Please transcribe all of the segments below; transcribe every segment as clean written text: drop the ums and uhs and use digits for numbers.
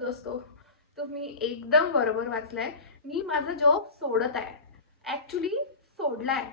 दोस्तों, तुम्ही एकदम बरोबर वाचलाय। मी माझा जॉब सोडत आहे, ऍक्च्युली सोडलाय।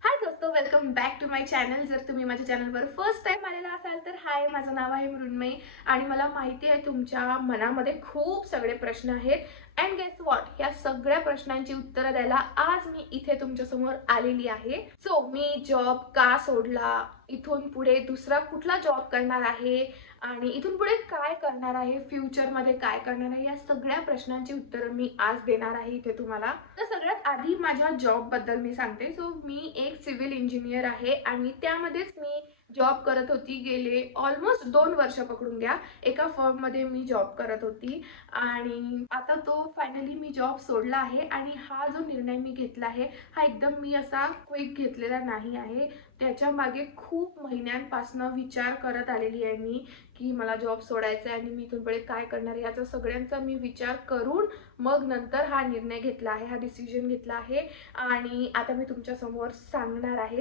हाय दोस्तों, welcome back to my channel. जर तुम्ही माझ्या चॅनलवर फर्स्ट टाइम आलेला असाल तर हाय, माझं नाव आहे मृण्मयी आणि मला माहिती आहे तुमच्या मनामध्ये खूप सगळे प्रश्न आहेत। अँड गेस व्हॉट, या सगळ्या प्रश्नांची उत्तरं द्यायला आज मी इथे तुमच्या समोर आलेली आहे। सो मी जॉब का सोडला, इथून पुढे दुसरा कुठला जॉब करणार आहे आणि इथून पुढे काय करणार आहे, फ्युचरमध्ये काय करणार आहे, या सगळ्या प्रश्नांची उत्तरं मी आज देणार आहे इथे तुम्हाला। तर सगळ्यात आधी माझ्या जॉब बद्दल मी सांगते। सो मी एक सिव्हिल इंजिनियर आहे आणि त्यामध्येच मी जॉब करत होती गेले ऑलमोस्ट 2 वर्ष पकडून घ्या। एका फर्म मध्ये मी जॉब करत होती आणि आता तो फायनली मी जॉब सोडला आहे। आणि हा जो निर्णय मी घेतला आहे हा एकदम मी असा क्विक घेतलेला नाही आहे। त्याच्या मागे खूप महिन्यांपासून विचार करत आलेली आहे मी की मला जॉब सोडायचा आहे आणि मी इथून पुढे काय करणार आहे, याचा सगळ्यांचा मी विचार करून मग नंतर हा निर्णय घेतला आहे, हा डिसिजन घेतला आहे। आणि आता मी तुमच्या समोर सांगत आहे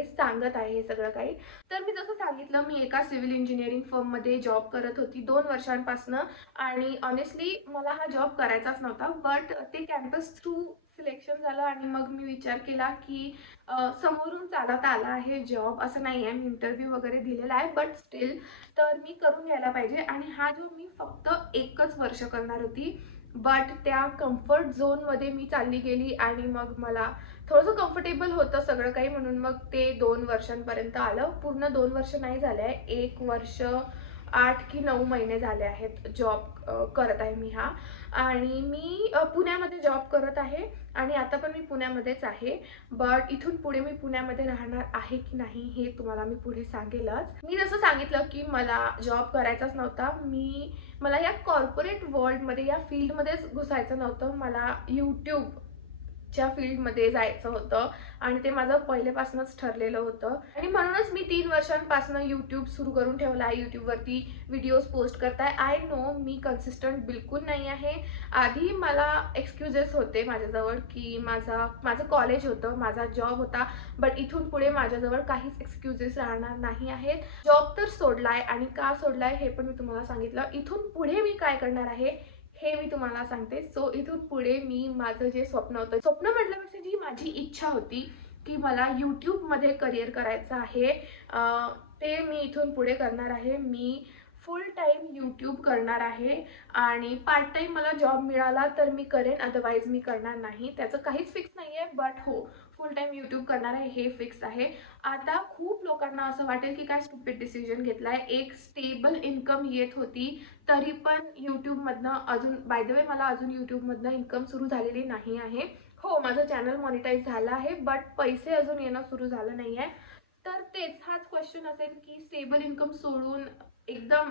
हे सगळं काही। तर मी जसं सांगितलं, मी एका सिव्हिल इंजिनिअरिंग फर्म मध्ये जॉब करत होती 2 वर्षांपासून आणि ऑनेस्टली मला हा जॉब करायचाच नव्हता, बट ते कॅम्पस थ्रू सिलेक्शन झालं आणि मग मी विचार केला की समोरून चालत आला आहे जॉब, असं नाही आहे, मी इंटरव्ह्यू वगैरे दिलेला आहे, बट स्टील तर मी करून घ्यायला पाहिजे। आणि हा जो मी फक्त 1च वर्ष करणार होती, बट त्या कम्फर्ट झोनमध्ये मी चालली गेली आणि मग मला थोडंसं कम्फर्टेबल होतं सगळं काही, म्हणून मग ते 2 वर्षांपर्यंत आलं। पूर्ण 2 वर्ष नाही झाले आहे, 1 वर्ष 8 की 9 महिने झाले आहेत जॉब करत आहे मी हा। आणि मी पुण्यामध्ये जॉब करत आहे आणि आता पण मी पुण्यामध्येच आहे, बट इथून पुढे मी पुण्यामध्ये राहणार आहे की नाही हे तुम्हाला मी पुढे सांगेलच। मी जसं सांगितलं की मला जॉब करायचाच नव्हता, मला या कॉर्पोरेट वर्ल्डमध्ये या फील्डमध्येच घुसायचं नव्हतं, मला यूट्यूबच्या फील्डमध्ये जायचं होतं आणि ते माझं पहिल्यापासूनच ठरलेलं होतं। आणि म्हणूनच मी 3 वर्षांपासून यूट्यूब सुरू करून ठेवला आहे, यूट्यूबवरती व्हिडिओज पोस्ट करताय। आय नो मी कन्सिस्टंट बिलकुल नाही आहे। आधी मला एक्सक्युजेस होते माझ्याजवळ की माझं कॉलेज होतं, माझा जॉब होता, बट इथून पुढे माझ्याजवळ काहीच एक्सक्युजेस राहणार नाही आहेत। जॉब तर सोडलाय आणि का सोडलाय हे पण मी तुम्हाला सांगितलं। इथून पुढे मी काय करणार आहे हे मी तुम्हाला सांगते। सो इथून पुढे मी माझं जे स्वप्न होतं, स्वप्न म्हटल्यापेक्षा जी माझी इच्छा होती की मला यूट्यूबमध्ये करिअर करायचं आहे, ते मी इथून पुढे करणार आहे। मी फुल टाइम यूट्यूब करणार आहे आणि पार्ट टाइम मला जॉब मिळाला तर मी करेन, अदरवाईज मी करणार नाही। त्याचं काहीच फिक्स नाही आहे, बट हो फुल टाइम यूट्यूब करणार आहे हे फिक्स आहे। आता खूप लोकांना असं वाटेल की काय स्टुपिड डिसिजन घेतलाय, एक स्टेबल इन्कम येत होती तरी पण यूट्यूबमधनं अजून, बाय द वे मला अजून यूट्यूबमधनं इन्कम सुरू झालेली नाही आहे। हो, माझं चॅनल मॉनिटाईज झालं आहे, बट पैसे अजून येणं सुरू झालं नाही आहे। तर हाच क्वेश्चन असेल की स्टेबल इन्कम सोडून एकदम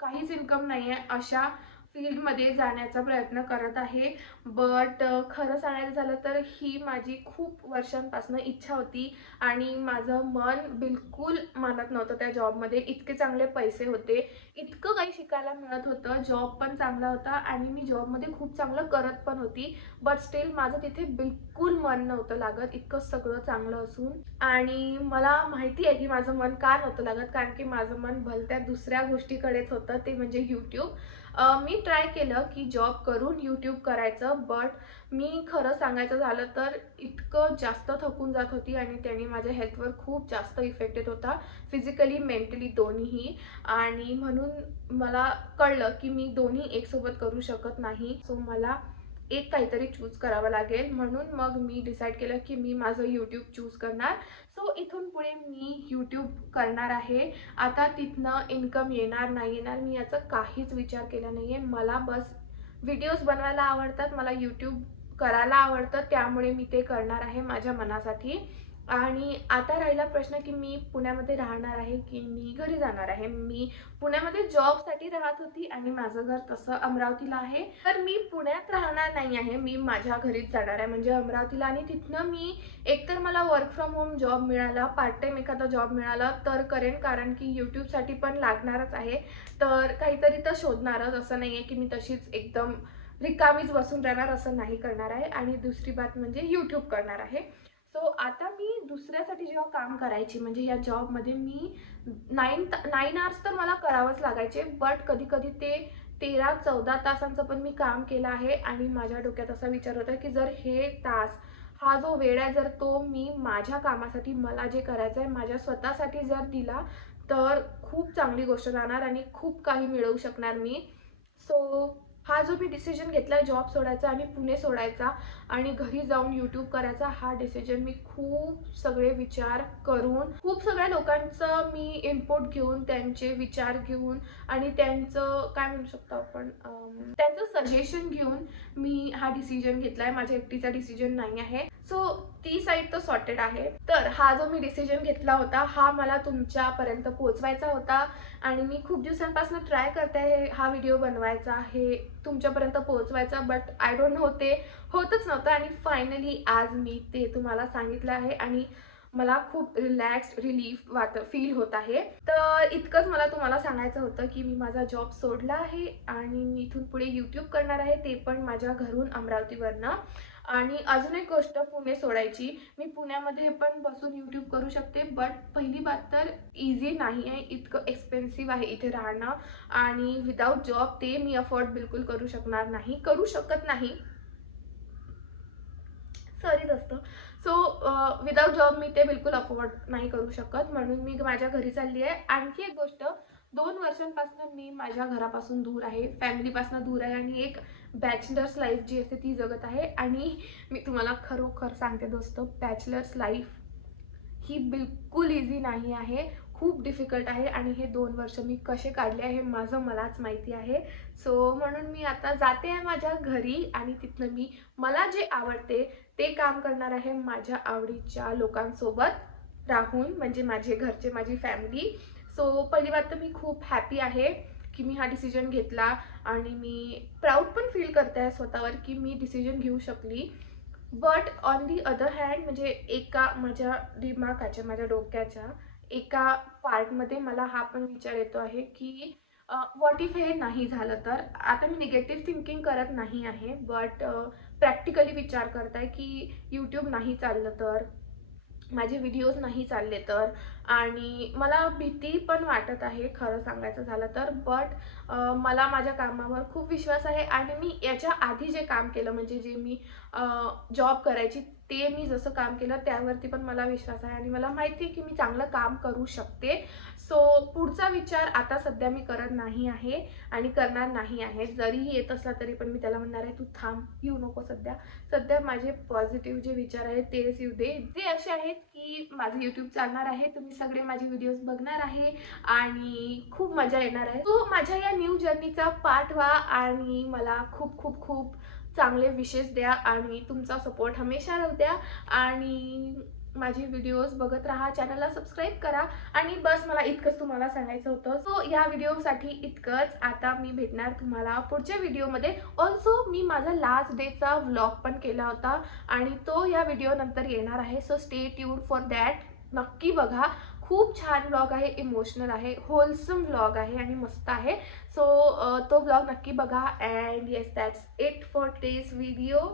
काहीच इन्कम नाही आहे अशा फील्डमध्ये जाण्याचा प्रयत्न करत आहे। बट खरं सांगायचं झालं तर ही माझी खूप वर्षांपासून इच्छा होती आणि माझं मन बिलकुल मानत नव्हतं त्या जॉबमध्ये। इतके चांगले पैसे होते, इतकं काही शिकायला मिळत होतं, जॉब पण चांगला होता आणि मी जॉबमध्ये खूप चांगलं करत पण होती, बट स्टील माझं तिथे बिलकुल मन नव्हतं लागत, इतकं सगळं चांगलं असून। आणि मला माहिती आहे की माझं मन का नव्हतं लागत, कारण की माझं मन भलत्या दुसऱ्या गोष्टीकडेच होतं, ते म्हणजे यूट्यूब। मी ट्राय केलं की जॉब करून यूट्यूब करायचं, बट मी खरं सांगायचं झालं तर इतकं जास्त थकून जात होती आणि त्याने माझ्या हेल्थवर खूप जास्त इफेक्ट येत होता, फिजिकली मेंटली दोन्हीही। आणि म्हणून मला कळलं की मी दोन्ही एकसोबत करू शकत नाही। सो मला एक काहीतरी चूज करावं लागेल, म्हणून मग मी डिसाईड केलं की मी माझं यूट्यूब चूज करणार। सो इथून पुढे मी यूट्यूब करणार आहे। आता तिथनं इन्कम येणार नाही येणार मी याचा काहीच विचार केला नाही आहे। मला बस व्हिडिओज बनवायला आवडतात, मला यूट्यूब करायला आवडतं, त्यामुळे मी ते करणार आहे माझ्या मनासाठी। आणि आता राहिला प्रश्न की मी पुण्यामध्ये राहणार आहे की मी घरी जाणार आहे। मी पुण्यामध्ये जॉबसाठी राहत होती आणि माझं घर तसं अमरावतीला आहे, तर मी पुण्यात राहणार नाही आहे, मी माझ्या घरीच जाणार आहे म्हणजे अमरावतीला। आणि तिथनं मी एकतर मला वर्क फ्रॉम होम जॉब मिळाला, पार्ट टाइम एखादा जॉब मिळाला तर करेन, कारण की यूट्यूबसाठी पण लागणारच आहे, तर काहीतरी तर शोधणारच। असं नाही आहे की मी तशीच एकदम रिकामीच बसून राहणार असं नाही करणार आहे. आणि दुसरी बात म्हणजे यूट्यूब करणार आहे. सो आता मी दुसऱ्यासाठी जेव्हा काम करायची म्हणजे या जॉबमध्ये मी 9 आवर्स तर मला करावंच लागायचे, बट कधी कधी ते 13-14 तासांचं पण मी काम केलं आहे. आणि माझ्या डोक्यात असा विचार होता की जर हे तास, हा जो वेळ आहे, जर तो मी माझ्या कामासाठी, मला जे करायचं आहे माझ्या स्वतःसाठी जर दिला तर खूप चांगली गोष्ट राहणार आणि खूप काही मिळवू शकणार मी. सो हा जो मी डिसिजन घेतला आहे जॉब सोडायचा आणि पुणे सोडायचा आणि घरी जाऊन यूट्यूब करायचा, हा डिसिजन मी खूप सगळे विचार करून, खूप सगळ्या लोकांचं मी इनपुट घेऊन, त्यांचे विचार घेऊन आणि त्यांचं काय म्हणू शकतो आपण, त्यांचं सजेशन घेऊन मी हा डिसिजन घेतला आहे. माझ्या एकटीचा डिसिजन नाही आहे. सो ती साईड तर सॉर्टेड आहे. तर हा जो मी डिसिजन घेतला होता हा मला तुमच्यापर्यंत पोहोचवायचा होता आणि मी खूप दिवसांपासून ट्राय करते आहे हा व्हिडिओ बनवायचा, हे तुमच्यापर्यंत पोहोचवायचा, बट आय डोंट नो ते होतच नव्हतं. आणि फायनली आज मी ते तुम्हाला सांगितलं आहे आणि मला खूप रिलॅक्स्ड, रिलीफ फील होत आहे. तर इतकंच मला तुम्हाला सांगायचं होतं की मी माझा जॉब सोडला आहे आणि मी इथून पुढे यूट्यूब करणार आहे, ते पण माझ्या घरून, अमरावतीवरनं. आणि अजून एक गोष्ट पुणे सोडायची, मी पुण्यामध्ये पण बसून यूट्यूब करू शकते, बट पहिली बात तर इझी नाही आहे, इतकं एक्सपेन्सिव्ह आहे इथे राहणं आणि विदाऊट जॉब ते मी अफोर्ड बिलकुल करू शकत नाही. सॉरी दोस्तों. सो विदाउट जॉब मी ते बिलकुल अफोर्ड नाही करू शकत, म्हणून मी माझ्या घरी चालली आहे. आणखी एक गोष्ट, 2 वर्षांपासून मी माझ्या घरापासून दूर आहे, फॅमिलीपासून दूर आहे आणि एक बॅचलर्स लाईफ जी असते ती जगत आहे. आणि मी तुम्हाला खरोखर सांगते दोस्तों, बॅचलर्स लाईफ ही बिलकुल इझी नाही आहे, खूप डिफिकल्ट आहे आणि हे 2 वर्ष मी कसे काढले आहे हे माझं मलाच माहिती आहे. सो म्हणून मी आता जाते आहे माझ्या घरी आणि तिथनं मी मला जे आवडते ते काम करणार आहे, माझ्या आवडीच्या लोकांसोबत राहून, म्हणजे माझे घरचे, माझी फॅमिली. सो पहिली बात तर मी खूप हॅपी आहे की मी हा डिसिजन घेतला आणि मी प्राऊड पण फील करते आहे स्वतःवर की मी डिसिजन घेऊ शकली. But on the other hand म्हणजे एका माझ्या दिमागाच्या, माझ्या डोक्याच्या एका पार्टमध्ये मला हा पण विचार येतो आहे की व्हॉट इफ हे नाही झालं तर. आता मी निगेटिव्ह थिंकिंग करत नाही आहे, बट प्रॅक्टिकली विचार करत आहे की यूट्यूब नाही चाललं तर, माझे व्हिडिओज नाही चालले तर. आणि मला भीती पण वाटत आहे खरं सांगायचं झालं तर, बट मला माझ्या कामावर खूप विश्वास आहे आणि मी याच्या आधी जे काम केलं म्हणजे जे मी जॉब करायची ते मी जसं काम केलं त्यावरती पण मला विश्वास आहे आणि मला माहिती आहे की मी चांगलं काम करू शकते. सो पुढचा विचार आता सध्या मी करत नाही आहे आणि करणार नाही आहे. जरीही येत असला तरी पण मी त्याला म्हणणार आहे तू थांब, येऊ नको सध्या माझे पॉझिटिव्ह जे विचार आहेत तेच येऊ दे, जे असे आहेत की माझं यूट्यूब चालणार आहे, तुम्ही सगळे माझे व्हिडिओज बघणार आहे आणि खूप मजा येणार आहे. तो माझ्या या न्यू जर्नीचा पार्ट व्हा आणि मला खूप खूप खूप चांगले विशेष द्या आणि तुमचा सपोर्ट हमेशा राहू द्या आणि माझे व्हिडिओज बघत राहा, चॅनलला सबस्क्राईब करा. आणि बस मला इतकंच तुम्हाला सांगायचं होतं. सो या व्हिडिओसाठी इतकंच. आता मी भेटणार तुम्हाला पुढच्या व्हिडिओमध्ये. ऑल्सो मी माझा लास्ट डेचा व्लॉग पण केला होता आणि तो या व्हिडिओ नंतर येणार आहे. So stay tune for that. नक्की बघा, खूप छान व्लॉग आहे, इमोशनल आहे, होलसम व्लॉग आहे आणि मस्त आहे. सो तो व्लॉग नक्की बघा. And yes, that's it for today's video.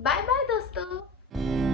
Bye bye दोस्तों.